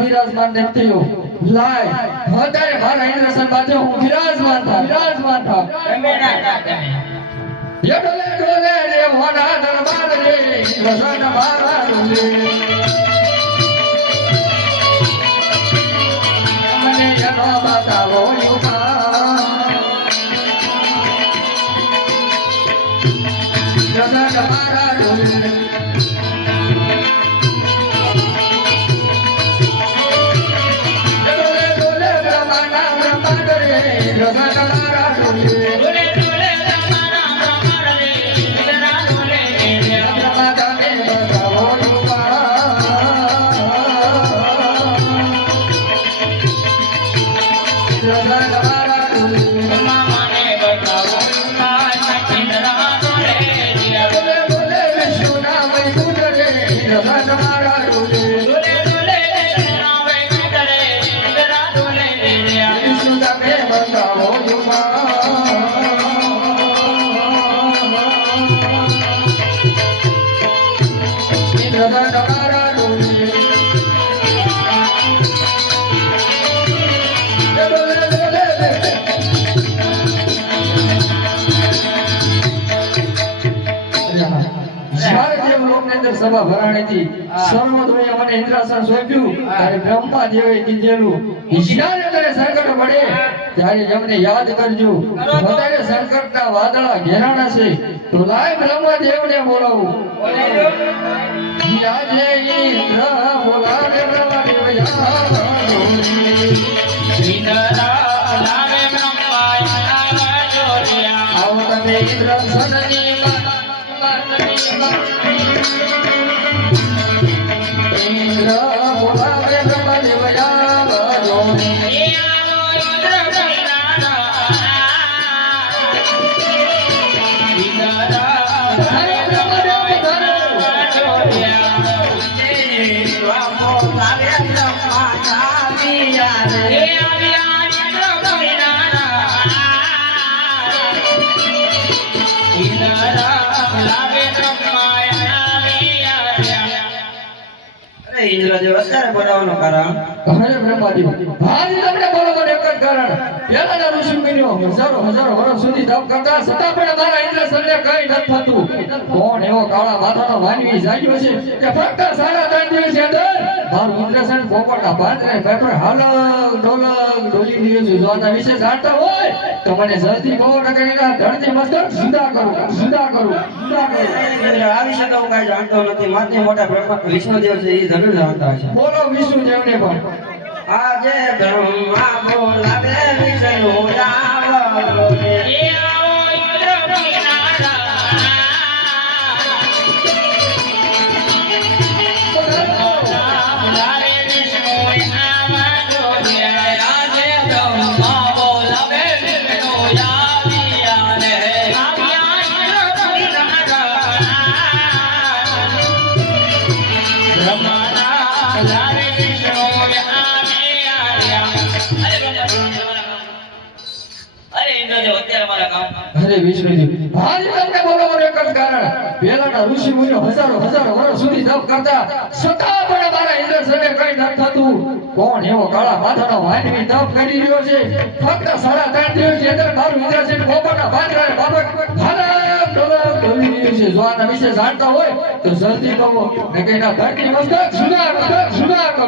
વિરાજમાન નથી લાય અત્યારે મારા ઇન્દ્રસન બાજુ હું વિરાજમાન થા ડોલે ડોલે રે મોના દરબાર રે ઇન્દ્રસન મારા ડોલે મને એનો બતાવો ઇન્દ્રસન મારા ડોલે સભા ભરાણી હતી સર્વોદય મને ઇન્દ્રાસન સોંપ્યું ત્યારે બ્રહ્મા દેવે કીધેલું જ્યારે તારે સંકટ પડે ત્યારે એમને યાદ કરજો વધારે સંકટના વાદળા ઘેરાણા છે તો લાય બ્રહ્મા દેવને બોલાવું આજે ઇન્દ્ર બોલાવે બ્રહ્મા દેવ આવો તમે ઇન્દ્રસનની ઇન્દ્રદેવ અત્યારે બોલાવવાનું કારણ હરે બ્રહ્માદેવ આજ તમને બોલાવવાનું એક જ કારણ પહેલાના ઋષિ મુનિઓ હજારો વર્ષ સુધી તપ કરતા છતાં પણ મારા ઇન્દ્રસનને કઈ નથી થતું કોણ એવો કાળા માથાનો માનવી જાગ્યો છે કે ફક્ત 3.5 દિવસની અંદર મારું ઇન્દ્રસન પોપટના પાંદરે પેપર હાલક ડોલક ડોલી દીએ છે જો આના વિશે જાણતા હોય તો મને જલ્દી કહો નકર એના ધરતી મસ્તક જુદા કરું આ વિશે તો હું કઈ જાણતો નથી માથી મોટા બ્રહ્મા વિષ્ણુદેવ છે એ જરૂર જાણતા હશે બોલો વિષ્ણુદેવને પણ આજે બ્રહ્મા બોલાવે વિષ્ણુ આવો એ આવો ઇન્દ્ર વિનારા વિષ્ણુજી ભારી તમને બોલાવવાનું એક જ કારણ પહેલાના ઋષિ મુનિઓ હજારો વર્ષ સુધી તપ કરતા છતાં પણ મારા ઇન્દ્રસને કઈ ન થતું કોણ એવો કાળા માથાનો માનવી તપ કરી રહ્યો છે ફક્ત 3.5 દિવસની અંદર મારું ઇન્દ્રસેન પોપટના પાંજરાએ બાબત હાલત ડોલી રહ્યું છે જો આના વિશે જાણતા હોય તો જલ્દી કહો ને કે એના ધરતી મસ્તક સુધા કરો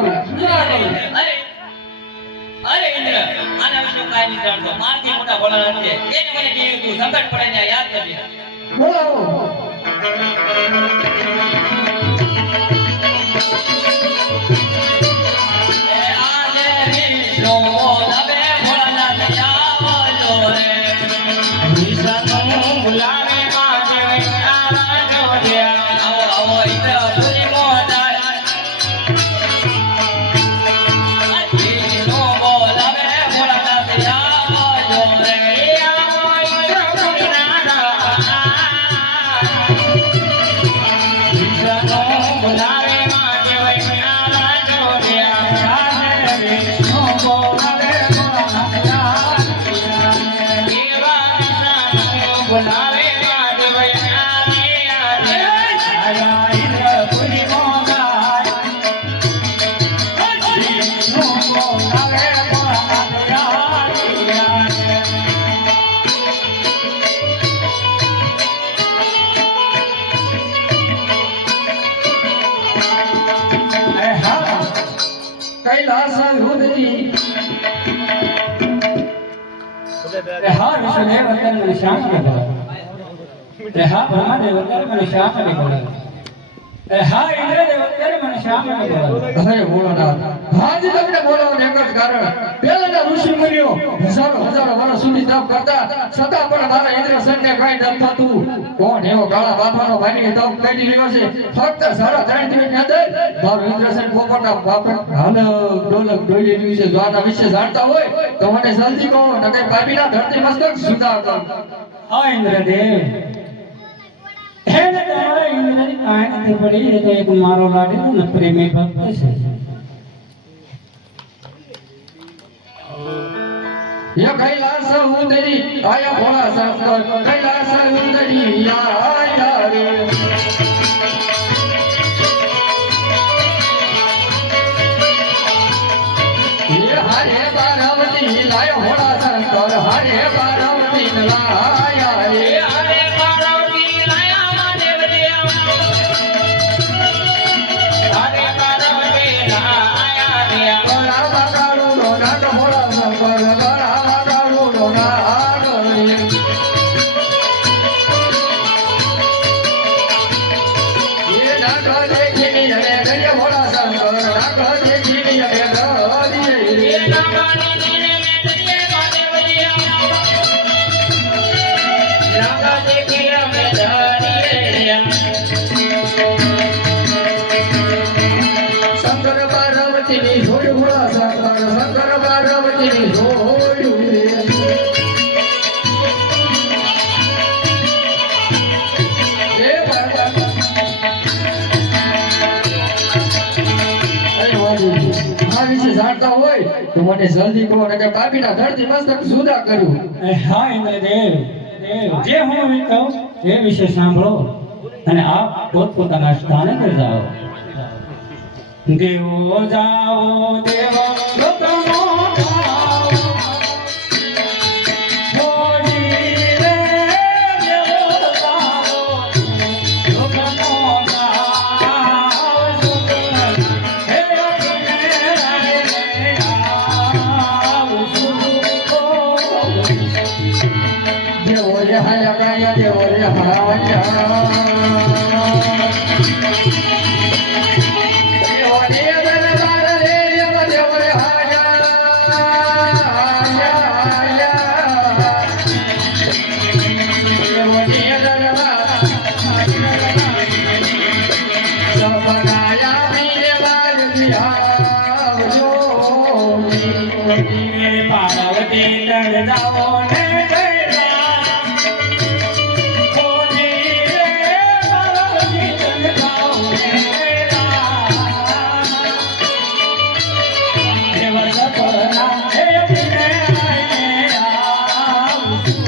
અરે ઇન્દ્ર આના વિશે કાઈ નહીં જાણતો મારથી મોટા ભોળાનાથ છે એને મને કીધું તું સંકટ પડે ને યાદ કરજે બોલાવો આજે વિષ્ણુ નવે ભોળાનાથ જાવજો રે વિષ્ણુ બોલાવે માજે આવજો રે આવો ઇન્દ્ર પૂરી મોજાય વિષ્ણુ બોલાવે ભોળાનાથ જાવજો રે આવો ઇન્દ્ર પૂરી વિષ્ણુ બોલાવે માજે આવજો રે વિષ્ણુ બોલાવે ભોળાનાથ જાવજો બોલાવે માજે આયા ઇન્દ્ર પૂરી મોગાય વિષ્ણુ બોલાવે ભોળાનાથ જાવજો કૈલાસ રુદ્રી હા વિષ્ણુદેવ અત્યારે મને શાંત ને બોલાવો હા બ્રહ્માદેવ અત્યારે મને શાંત ને બોલાવો હા ઇન્દ્રદેવ અત્યારે મને શાંત ને બોલાવો હરે ભોળાનાથ આજ તમને બોલાવવાનું એક જ કારણ પહેલાના ઋષિ મુનિઓ હજારો વર્ષ સુધી તપ કરતા છતાં પણ મારા ઇન્દ્રસેનને કઈ ન થતું કોણ એવો કાળા માથાનો માનવી તપ કરી રહ્યો છે ફક્ત 3.5 દિવસની અંદર મારું ઇન્દ્રસેન પોપટના બાપટ હાલ ડોલક ડોલી રહ્યું છે જો આના વિશે જાણતા હોય તો મને જલ્દી કહો ન કે પાપીના ધરતી મસ્તક સુધા કરો હા ઇન્દ્રદેવ એને તમારા ઇન્દ્રની કાંઈ નથી પડી એ તો એક મારો લાડેલો ને પ્રેમી ભક્ત છે ये कैलास उतरी आया भोला शास्त्र कैलास उतरी आया रे ये हरे पार्वती लाया भोला शास्त्र हरे पार्वती लाया रे હરે પાર્વતી લાયા મહાદેવ દેવા હરે પાર્વતી લાયા દેવા ભોલા બાગાડો નો નાટ ભોલા શંકર ભોલા બાગાડો નો નાટ રે ये नाट देखी हरे हरे भोला शंकर नाट देखी हरे हरे એ નાગાની નીને દરિયે મહાદેવ દેવા નાગા દેખી અમે ધરીએ શંકર પાર્વતી ની જોડ ભોળા શંકર શંકર પાર્વતી ની જોડ એ પાર્વતી અરે વાજી આ વિશે જાણતા હોય તો મને જલ્દી કહો ને કે પાપીના ધરતી મસ્તક જુદા કરું હા ઇન્દ્રદેવ જે હું કહું એ વિશે સાંભળો અને આપ પોતપોતાના સ્થાને પર જાઓ દેવો જાઓ દેવ લોકનો જાઓ હોજી રે દેવો જાઓ લોકનો જાઓ હે અપને રાય આવ સુકો દેવો રે હાયા ગાયા દેવો રે હાયા દેવો રે દરબાર રે દેવો રે પાર્વતી દળ જાઓ ને ગયરા હોજી રે પાર્વતી દળ જાઓ ને ગયરા દેવ સપના હે દિને આય આવજો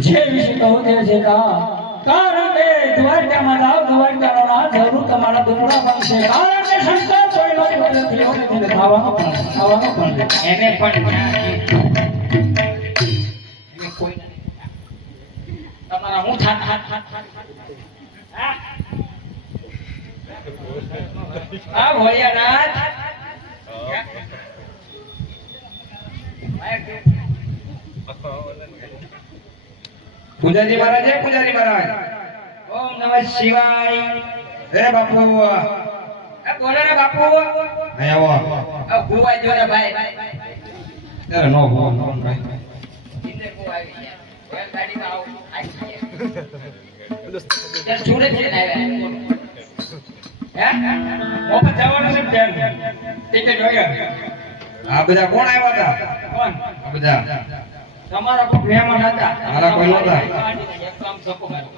જે વિશે કહું તે છે કારણ કે દ્વારકામાં જાવ દ્વારકાનો નાથ જરૂર તમારા દુખડા બનશે કારણ કે શંકર કોઈનો નથી એવું નથી ખાવાનો પણ એને પણ એને કોઈ તમારા હું આ ભોળિયાનાથ પૂજારી મહારાજ જય પૂજારી મહારાજ ઓમ નમઃ શિવાય હે બાપુ એ બોલો ને બાપુ અહીં આવો આ ભુવાઈ જો ને ભાઈ ત્યારે નો ભો નો ભાઈ ઇને ભુવાઈ ગયા એ ગાડીમાં આવો ત્યાં જોડે છે ને આવ્યા હે મોફત જવાનું છે ત્યાં ટિકિટ જોયા આ બધા કોણ આવ્યા હતા કોણ આ બધા તમારા કોઈ મહેમાન હતા મારા કોઈ નહોતા. એક કામ સકો મારો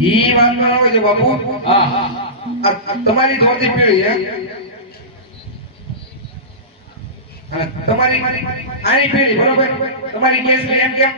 ઈ વાત ન હોય છે બાપુ હા હા આ તમારી ધોતી પીળી હે અને તમારી આની પીળી બરોબર તમારી કેસ એમ કેમ